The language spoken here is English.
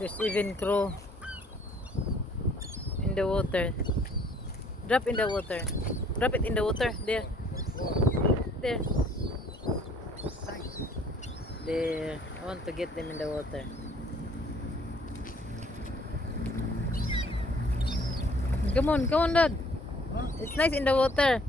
There's even crow in the water. Drop in the water. Drop it in the water. There. There. There. I want to get them in the water. Come on, Dad. It's nice in the water.